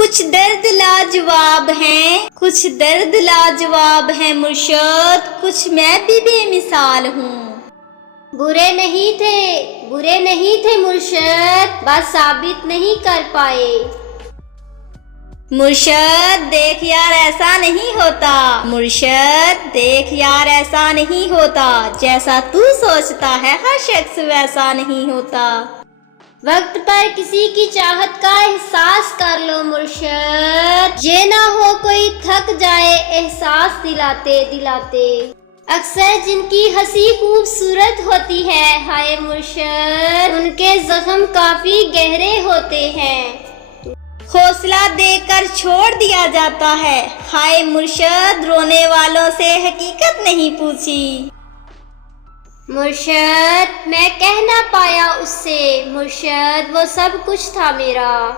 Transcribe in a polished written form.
کچھ درد لاجواب ہیں، کچھ درد لاجواب ہیں مرشد، کچھ میں بھی بے مثال ہوں۔ برے نہیں تھے مرشد، بات ثابت نہیں کر پائے۔ مرشد دیکھ یار ایسا نہیں ہوتا، مرشد دیکھ یار ایسا نہیں ہوتا، جیسا تو سوچتا ہے ہر شخص ویسا نہیں ہوتا۔ وقت پر کسی کی چاہت کا احساس کر لو مرشد، یہ نہ ہو کوئی تھک جائے احساس دلاتے دلاتے۔ اکثر جن کی ہنسی خوبصورت ہوتی ہے ہائے مرشد، ان کے زخم کافی گہرے ہوتے ہیں۔ حوصلہ دے کر چھوڑ دیا جاتا ہے، ہائے مرشد رونے والوں سے حقیقت نہیں پوچھی۔ مرشد میں کہہ نہ پایا اس سے، مرشد وہ سب کچھ تھا میرا۔